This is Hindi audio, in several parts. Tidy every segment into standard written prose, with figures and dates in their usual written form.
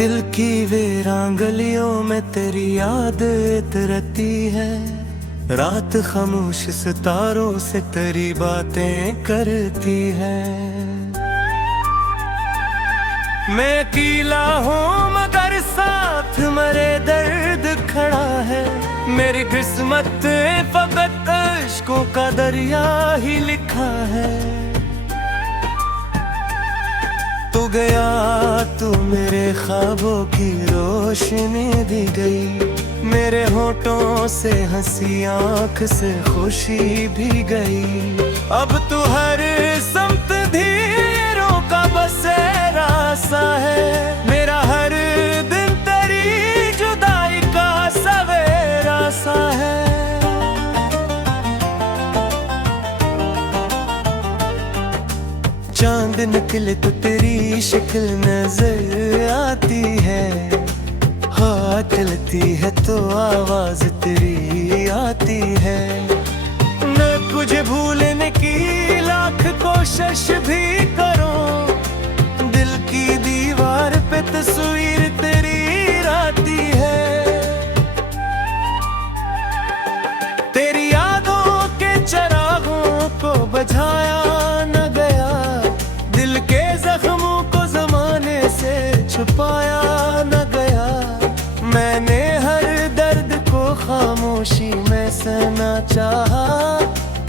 दिल की वीरान गलियों में तेरी याद इतरती है। रात खामोश सितारों से तेरी बातें करती है। मैं अकेला हूँ मगर साथ मेरे दर्द खड़ा है। मेरी किस्मत फकत अश्कों का दरिया ही लिखा है। तू गया तू मेरे ख्वाबों की रोशनी दी गई। मेरे होठों से हंसी आँख से खुशी भी गई। अब तू हर समत धीरों का बसेरा सा है। मेरा हर दिन तेरी जुदाई का सवेरा सा है। चांद निकले तो तेरी शक्ल नजर आती है। हाँ चलती है तो आवाज तेरी आती है। न तुझे भूलने की लाख कोशिश भी करूं, दिल की दीवार पे तस्वीर तेरी आती है। तेरी यादों के चिरागों को बुझाया न गया। दिल के जख्मों को जमाने से छुपाया न गया। मैंने हर दर्द को खामोशी में सहना चाहा,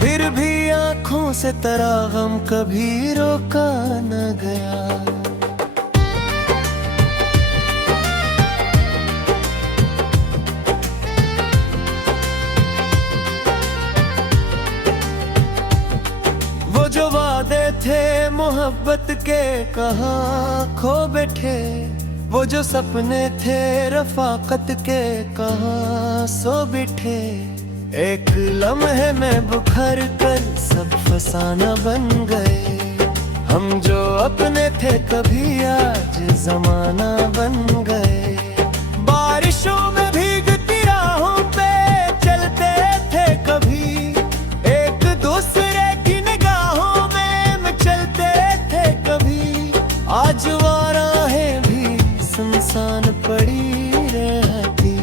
फिर भी आंखों से तेरा गम कभी रोका न गया। वो जो वादे थे मोहब्बत के कहाँ खो बैठे। वो जो सपने थे रफाकत के कहाँ सो बैठे। एक लम्हे में बुखर कर सब फसाना बन गए। हम जो अपने थे कभी आज जमाना बन गए। बारिशों में भीगती राहों पे चलते थे कभी। एक दूसरे की निगाहों में चलते थे कभी। आज वो राहें भी सुनसान पड़ी रहती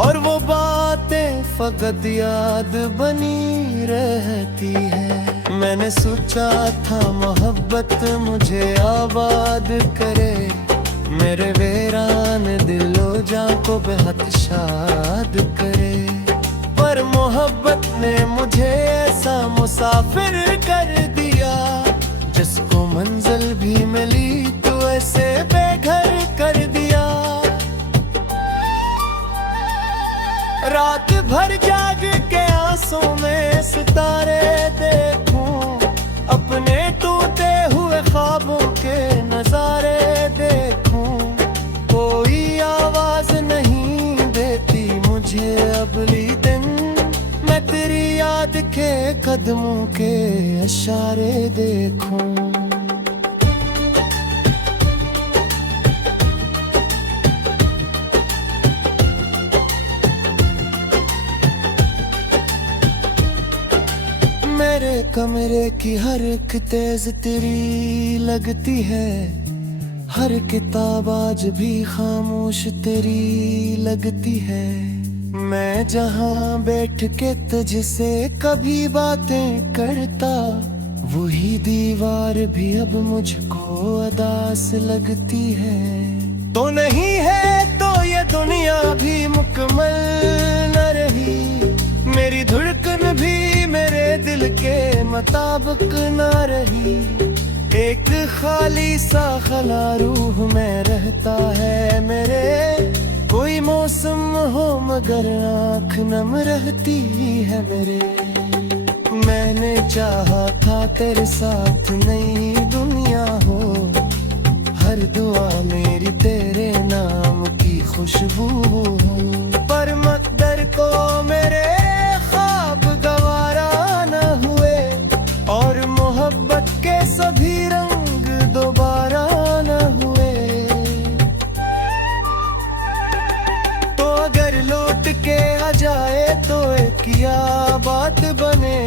और वो बातें फकत याद बनी रहती है। मैंने सोचा था मोहब्बत मुझे आबाद करे। मेरे वीरान दिलो जा को बेहद शाद करे। पर मोहब्बत ने मुझे ऐसा मुसाफिर कर दिया, जिसको मंजिल भी मिली तो ऐसे बेघर कर दिया। रात भर जाग के आंसू में सितारे देखूं। अपने टूटे हुए ख्वाबों के नजारे देखूं। कोई आवाज नहीं देती मुझे अगली दिन। मैं तेरी याद के कदमों के इशारे देखूं। मेरे कमरे की हर एक तेज तेरी लगती है। हर किताब आज भी खामोश तेरी लगती है। मैं जहाँ बैठ के तुझसे कभी बातें करता, वही दीवार भी अब मुझको अदास लगती है। तो नहीं है तो ये दुनिया भी मुकम्मल न रही। मेरी धड़कन भी मेरे दिल के मुताबिक न रही। एक खाली सा खला रूह में रहता है मेरे। कोई मौसम हो मगर आँख नम रहती है मेरे। मैंने चाहा था तेरे साथ नई दुनिया हो। हर दुआ मेरी तेरे नाम की खुशबू हो। पर मकदर को मेरे ख्वाब गवारा न हुए। और मोहब्बत के सभी रंग दोबारा न हुए। तो अगर लौट के आ जाए तो एक या बात बने।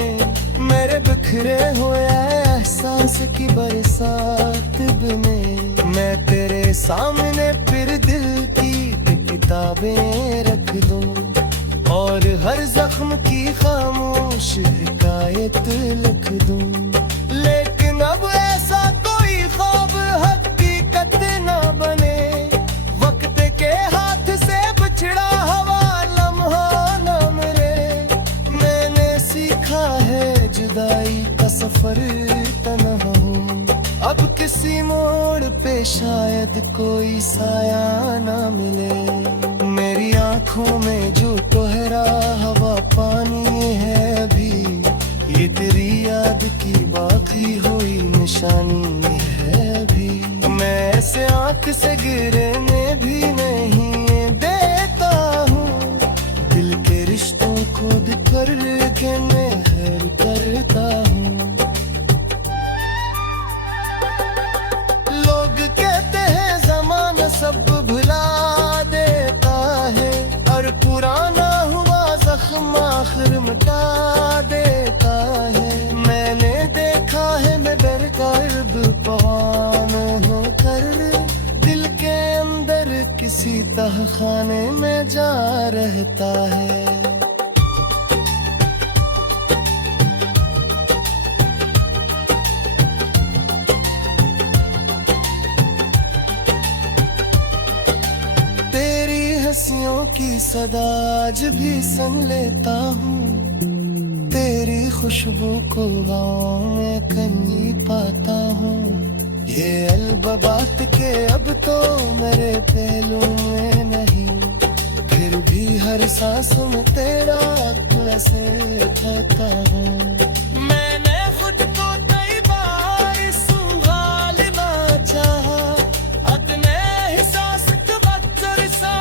मेरे बिखरे हुए एहसास की बरसात बने। मैं तेरे सामने फिर दिल की किताबें रख दो और हर जख्म की खामोश हिकायत लिख दूं। लेकिन अब ऐसा कोई ख्वाब हकीकत ना बने, वक्त के हाथ से बिछड़ा हवा लम्हा ना मरे। मैंने सीखा है जुदाई का सफर तन्हा हूँ, अब किसी मोड़ पे शायद कोई साया ना मिले। मेरी आंखों में जो तोहरा हवा पानी है अभी, ये तेरी याद की बाकी हुई निशानी है अभी। मैं ऐसे आंख से गिरने भी नहीं देता हूँ, दिल के रिश्तों को बिखर के मैं खैर करता हूँ। लोग कहते हैं जमाना सब भुला देता है, और पुराना हुआ जख्म आखिर मिटा देता है। मैंने देखा है मैं बेदर्द पवान होकर दिल के अंदर किसी तहखाने में जा रहता है। हंसियों की सदा आज भी सुन लेता हूँ, तेरी खुशबू को गाँव में कहीं पाता हूँ। ये अलबात के अब तो मेरे पहलू में नहीं, फिर भी हर सांस में तेरा ऐसे था हूँ। मैंने खुद को कई बार संभालना चाहा, अपने एहसास को बच्चर सा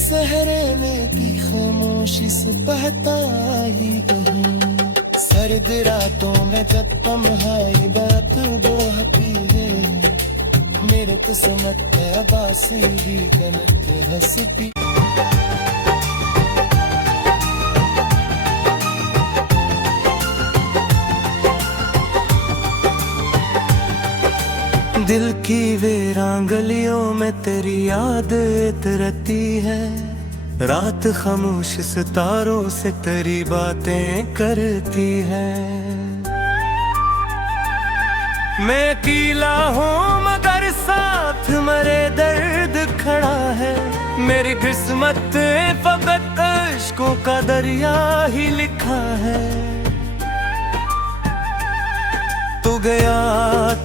सहरे की खामोशी से बहता ही रहूं। सर्द रातों में जब तन्हाई बात बोहती है, मेरे किस्मत है आबासी ही गलत हंसती। दिल की वीरान गलियों में तेरी याद इतरती है, रात खामोश सितारों से तेरी बातें करती है। मैं अकेला हूँ मगर साथ मेरे दर्द खड़ा है, मेरी किस्मत फकत इश्कों का दरिया ही लिखा है। तू गया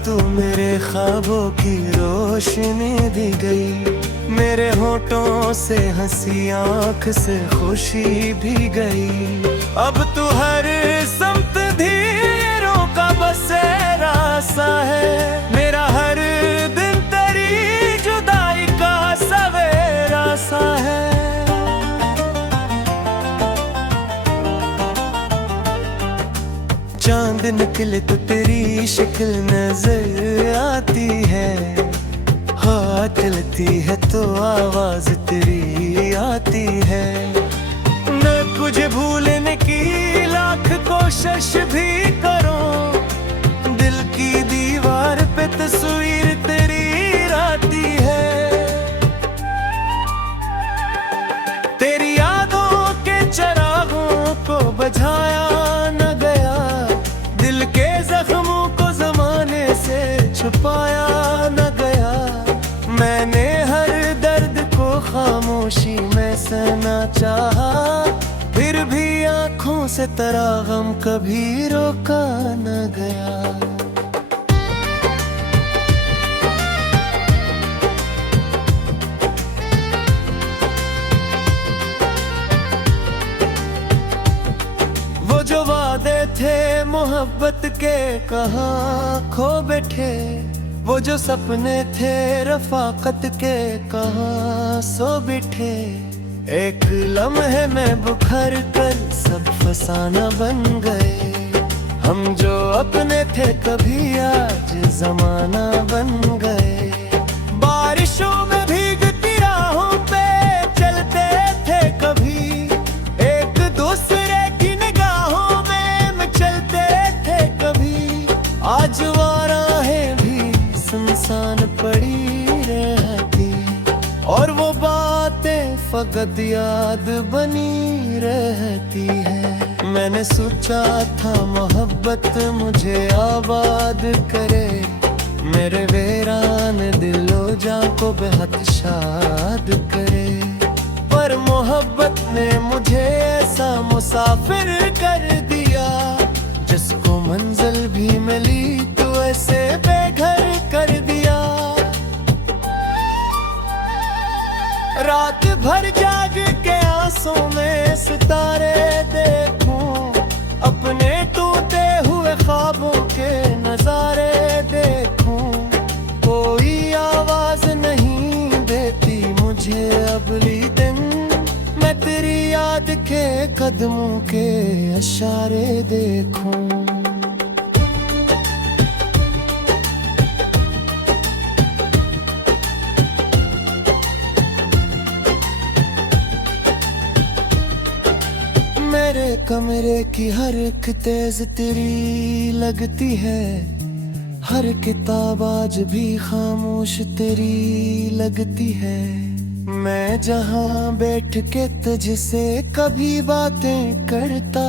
तू मेरे ख्वाबों की रोशनी दी गई, मेरे होठों से हंसी आँख से खुशी भी गई। अब तू हर समत धीरों का बसेरा सा है, मेरा हर दिन तेरी जुदाई का सवेरा सा है। चांद निकले तो तेरी शक्ल नजर आती है, हवा चलती है तो आवाज तेरी आती है। न तुझे भूलने की लाख कोशिश भी करूं, दिल की दीवार पे तस्वीर तेरी आती है। तेरी यादों के चिरागों को बुझाया न गया, दिल के जख्मों को जमाने से छुपाया न गया। मैंने हर दर्द को खामोशी में सहना चाहा, फिर भी आंखों से तेरा गम कभी रोका न गया। वो जो वादे थे मोहब्बत के कहाँ खो बैठे, वो जो सपने थे रफाकत के कहाँ सो बैठे। एक लम्हे में बुखर कर सब फसाना बन गए, हम जो अपने थे कभी आज जमाना बन गए। बारिशों में भीगती राहों पे चलते थे कभी, एक दूसरे की बेहद याद बनी रहती है। मैंने सोचा था मोहब्बत मुझे आबाद करे, मेरे वीरान दिलो जा को बेहद शाद करे। पर मोहब्बत ने मुझे ऐसा मुसाफिर कर दिया, जिसको मंजिल भी मिली तो ऐसे बेघर कर दिया। रात भर जाग के आंसू में सितारे देखूं, अपने टूटे हुए ख्वाबों के नजारे देखूं। कोई आवाज नहीं देती मुझे अगली दिन, मैं तेरी याद के कदमों के इशारे देखूं। मेरे कमरे की हर एक तेज तेरी लगती है, हर किताब आज भी खामोश तेरी लगती है। मैं जहाँ बैठ के तुझसे कभी बातें करता,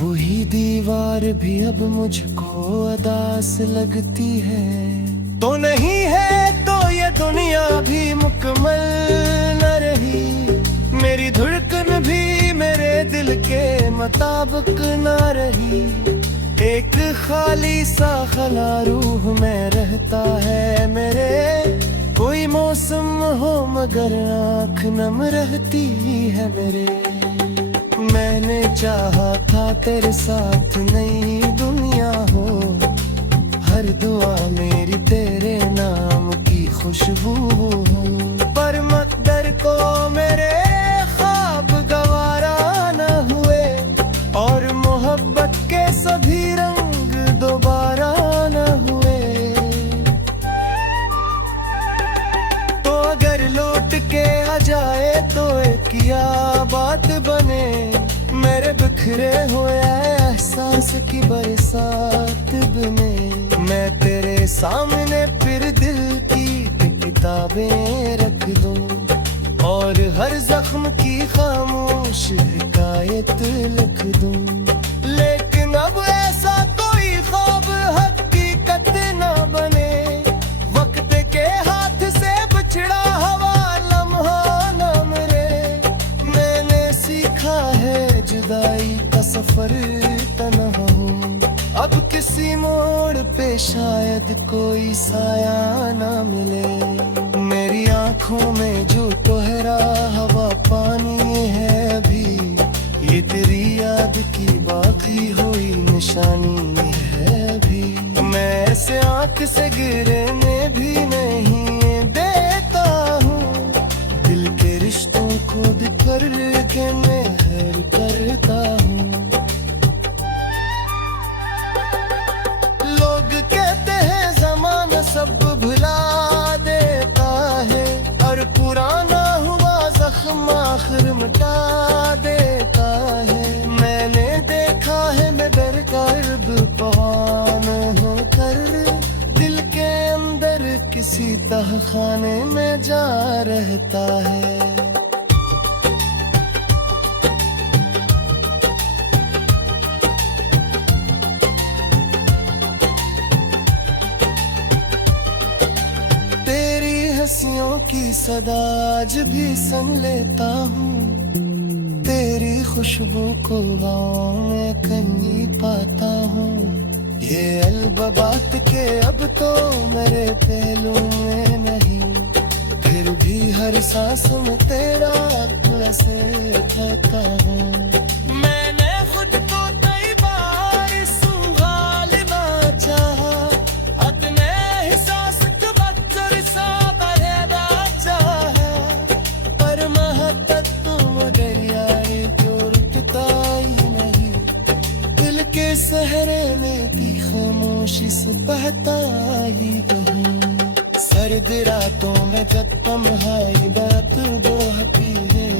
वही दीवार भी अब मुझको अदास लगती है। तो नहीं है तो ये दुनिया भी मुकम्मल न रही, मेरी धड़कन भी मेरे दिल के मुताबिक न रही। एक खाली सा खला रूह में रहता है मेरे, कोई मौसम हो मगर आँख नम रहती है मेरे। मैंने चाहा था तेरे साथ नई दुनिया हो, हर दुआ मेरी तेरे नाम की खुशबू हो। पर मकदर को मेरे ख्वाब गवारा न हुए, और मोहब्बत के सभी रंग दोबारा न हुए। तो अगर लौट के आ जाए तो एक या बात बने, मेरे बिखरे हुए एहसास की बरसात बने। मैं तेरे सामने फिर दिल की किताबें रख दूं, और हर जख्म की खामोश हिकायत लिख दूं। लेकिन अब ऐसा कोई ख्वाब हकीकत न बने, वक्त के हाथ से बिछड़ा हवा लम्हा न मरे। मैंने सीखा है जुदाई का सफर तन्हा हूँ, अब किसी मोड़ पे शायद कोई साया ना मिले। मेरी आंखों में जो तोहरा हवा पानी है अभी, ये तेरी याद की बाकी हुई निशानी है अभी। मैं ऐसे आंख से गिरने भी नहीं देता हूँ, दिल के रिश्तों को बिखर के मेहर करता हूँ। लोग कहते हैं जमाना सब भुला देता है, और पुराना हुआ जख्म आखिर मिटा देता है। मैंने देखा है मैं बेरकाब पवान होकर, दिल के अंदर किसी तहखाने में जा रहता है। हंसियों की सदा आज भी सुन लेता हूँ, तेरी खुशबू को गाँव में कहीं पाता हूँ। ये अलबात के अब तो मेरे पहलू में नहीं, फिर भी हर सांस में तेरा अक्ल से थका हूँ। मैंने खुद को कई बार सुहालना चाहा, अपने एहसास को बदतर सा बरेदा चाहा। पर मोहब्बत तो मगर यारी जो रुकता ही नहीं, दिल के सहरे में भी खामोशी से बहता ही बहूं। सर्द रातों में जब तन्हाई बात बोहती है,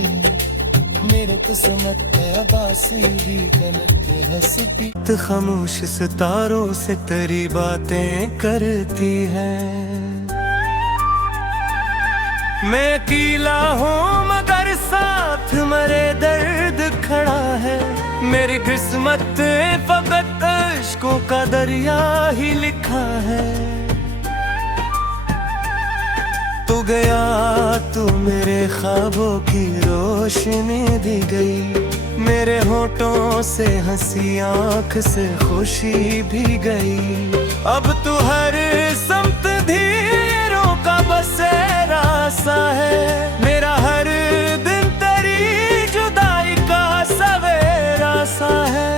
मेरे किस्मत है आबासी ही गलत हंसती। तो खामोश सितारों से तेरी बातें करती है। मैं अकेला हूँ मगर साथ मरे दर्द खड़ा है। मेरी किस्मत फकत अश्कों का दरिया ही लिखा है। तू गया तू मेरे ख्वाबों की रोशनी दी गई। मेरे होठों से हंसी आँख से खुशी भी गई। अब तू हर समत धीरों का बसेरा सा है। मेरा हर दिन तेरी जुदाई का सवेरा सा है।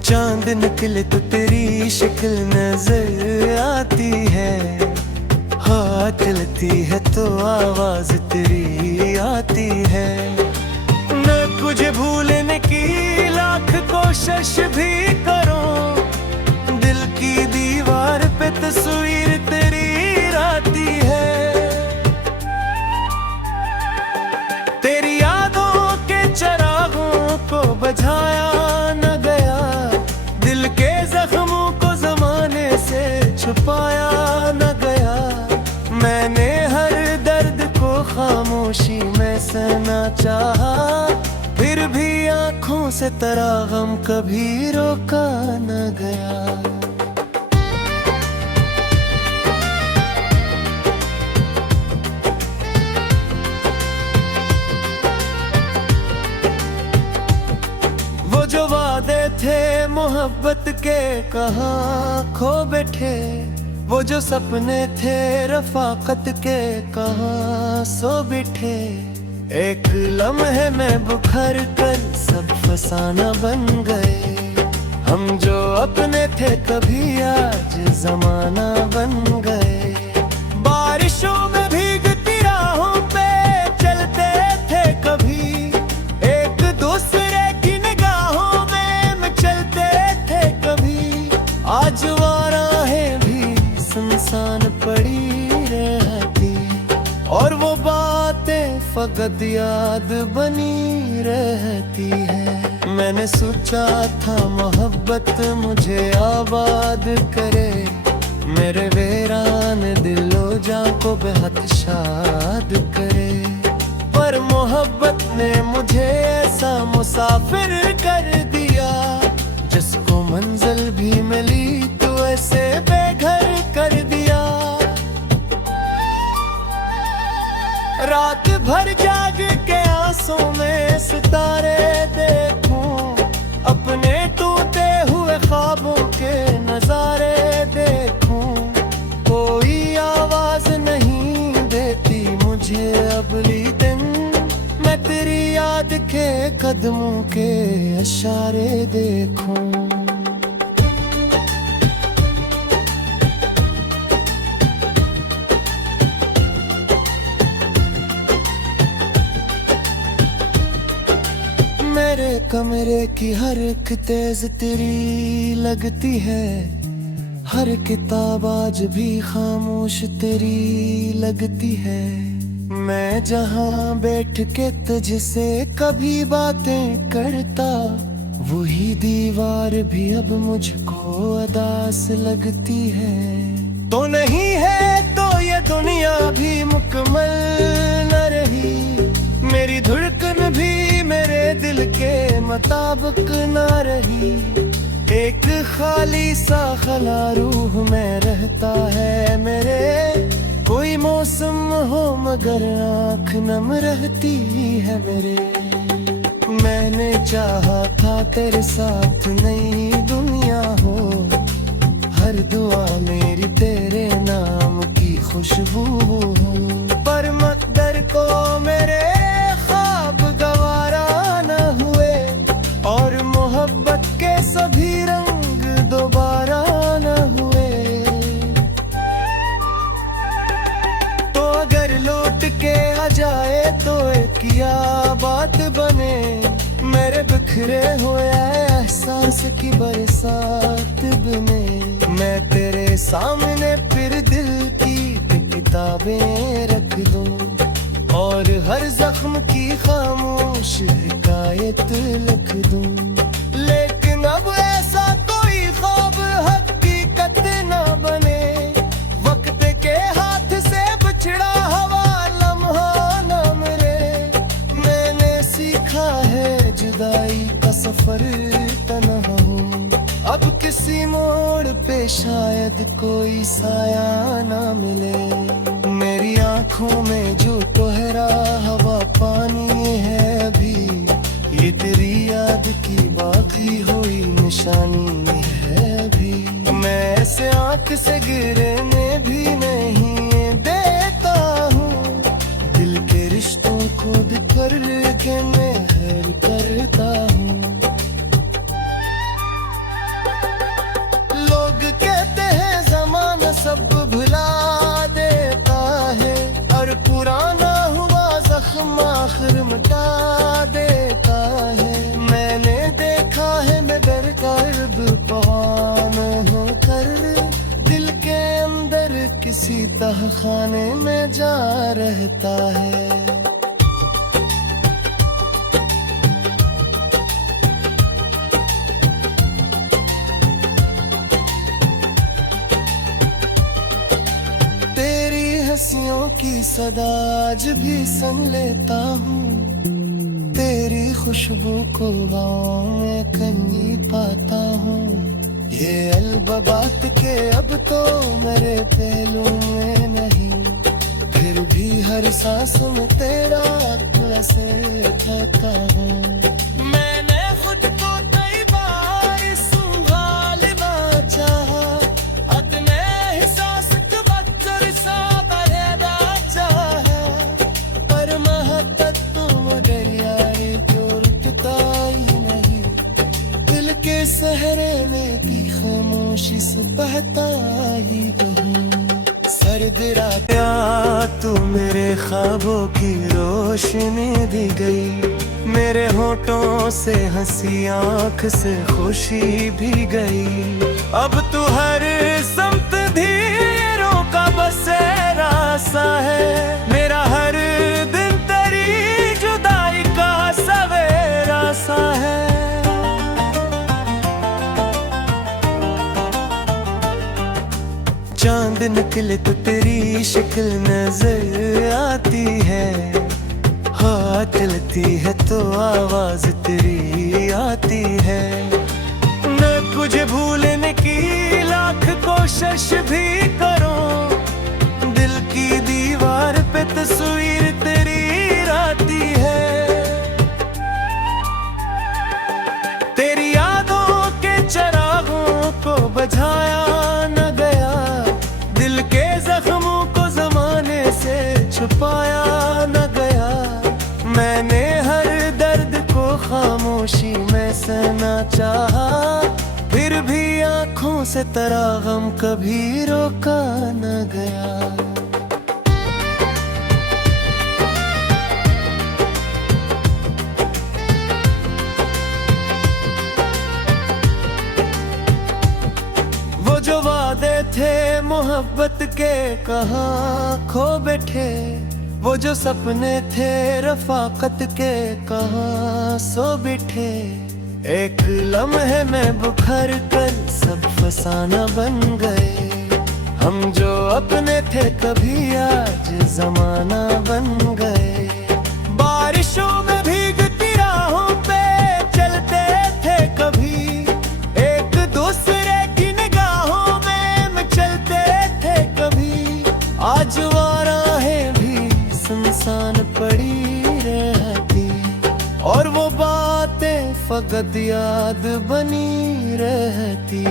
चांद निकले तो तेरी शक्ल नजर आती है। हाँ चलती है तो आवाज तेरी आती है। न तुझे भूलने की लाख कोशिश भी करो, दिल की दीवार पे तस्वीर तेरी आती है। तेरी यादों के चिरागों को बुझाया न गया। दिल के जख्मों को जमाने से छुपाया न गया। मैंने हर दर्द को खामोशी में सहना चाहा, फिर भी आंखों से तेरा गम कभी रोका न गया। वो जो वादे थे मोहब्बत के कहाँ खो बैठे। वो जो सपने थे रफाकत के कहाँ सो बैठे। एक लम्हे में बुखर कर सब फसाना बन गए। हम जो अपने थे कभी आज जमाना बन गए। बारिशों में भीगती राहों पे चलते थे कभी। एक दूसरे की निगाहों में चलते थे कभी। आज वो राहें भी सुनसान पड़ी रहती, और वो बातें फकत याद बनी रहती है। मैंने सोचा था मोहब्बत मुझे आबाद करे। मेरे वीरान दिलो जा को बेहद शाद करे। पर मोहब्बत ने मुझे ऐसा मुसाफिर कर दिया, जिसको मंजिल भी मिली तो ऐसे बेघर कर दिया। रात भर जाग के आंसू में सितारे देखूं। अपने टूटे हुए ख्वाबों के नजारे देखूं। कोई आवाज नहीं देती मुझे अगली दिन। मैं तेरी याद के कदमों के इशारे देखूं। मेरे कमरे की हर एक तेज तेरी लगती है। हर किताब आज भी खामोश तेरी लगती है। मैं जहाँ बैठ के तुझसे कभी बातें करता, वही दीवार भी अब मुझको अदास लगती है। तो नहीं है तो ये दुनिया भी मुकम्मल न रही। मेरी धड़कन भी मेरे दिल के मुताबिक न रही। एक खाली सा खला रूह में रहता है मेरे। कोई मौसम हो मगर आँख नम रहती है मेरे। मैंने चाहा था तेरे साथ नई दुनिया हो। हर दुआ मेरी तेरे नाम की खुशबू हो। पर मकदर को मेरे ख्वाब गवारा न हुए, और मोहब्बत के सभी रंग दोबारा न हुए। तो अगर लौट के आ जाए तो एक या बात बने। मेरे बिखरे हुए एहसास की बरसात बने। मैं तेरे सामने फिर दिल की किताबें रख दूं, और हर जख्म की खामोश हिकायत लिख दूं। लेकिन अब ऐसा कोई ख्वाब हकीकत ना बने। वक्त के कोई साया ना मिले। मेरी आंखों में जो कोहरा हवा पानी है अभी, ये तेरी याद की बाकी हुई निशानी है अभी। मैं ऐसे आंख से गिरने भी नहीं देता हूँ, दिल के रिश्तों को बिखर के मैं हर करता हूँ। लोग कहते हैं ज़माना सब भुला देता है, और पुराना हुआ जख्म आखिर मिटा देता है। मैंने देखा है मैं डर कर बेपरवाह होकर, दिल के अंदर किसी तहखाने में जा रहता है। हंसियों की सदा आज भी सुन लेता हूँ, तेरी खुशबू को गाँव में कहीं पाता हूँ। ये अलबात के अब तो मेरे पहलू में नहीं, फिर भी हर सांस में तेरा अक्ल से थका हूँ। मैंने खुद को कई बार संभालना चाहा, अपने एहसास को बच्चों सा सहरे में की खामोशी से बहता ही बहूं। सर्द रात तू मेरे ख्वाबों की रोशनी दी गई, मेरे होठों से हंसी आँख से खुशी भी गई। अब तू हर समत धीरों का बसेरा सा है, मेरा हर दिन तेरी जुदाई का सवेरा सा है। चांद निकले तो तेरी शक्ल नजर आती है, हवा चलती है तो आवाज तेरी आती है। न तुझे भूलने की लाख कोशिश भी करूं, दिल की दीवार पे तस्वीर तेरी आती है। तेरी यादों के चरागों को बुझाया न गया, दिल के जख्मों को जमाने से छुपाया न गया। मैंने हर दर्द को खामोशी में सहना चाहा, फिर भी आंखों से तेरा गम कभी रोका न गया। जो वादे थे मोहब्बत के कहाँ खो बैठे, वो जो सपने थे रफाकत के कहाँ सो बैठे। एक लम्हे में बुखर कर सब फसाना बन गए, हम जो अपने थे कभी आज जमाना बन गए। बारिशों में भीगती राहों पे चलते थे कभी, एक दूसरे की निगाहों में चलते थे कभी। आज वो राहें भी सुनसान पड़ी रहती, और वो बातें फकत याद बनी रहती।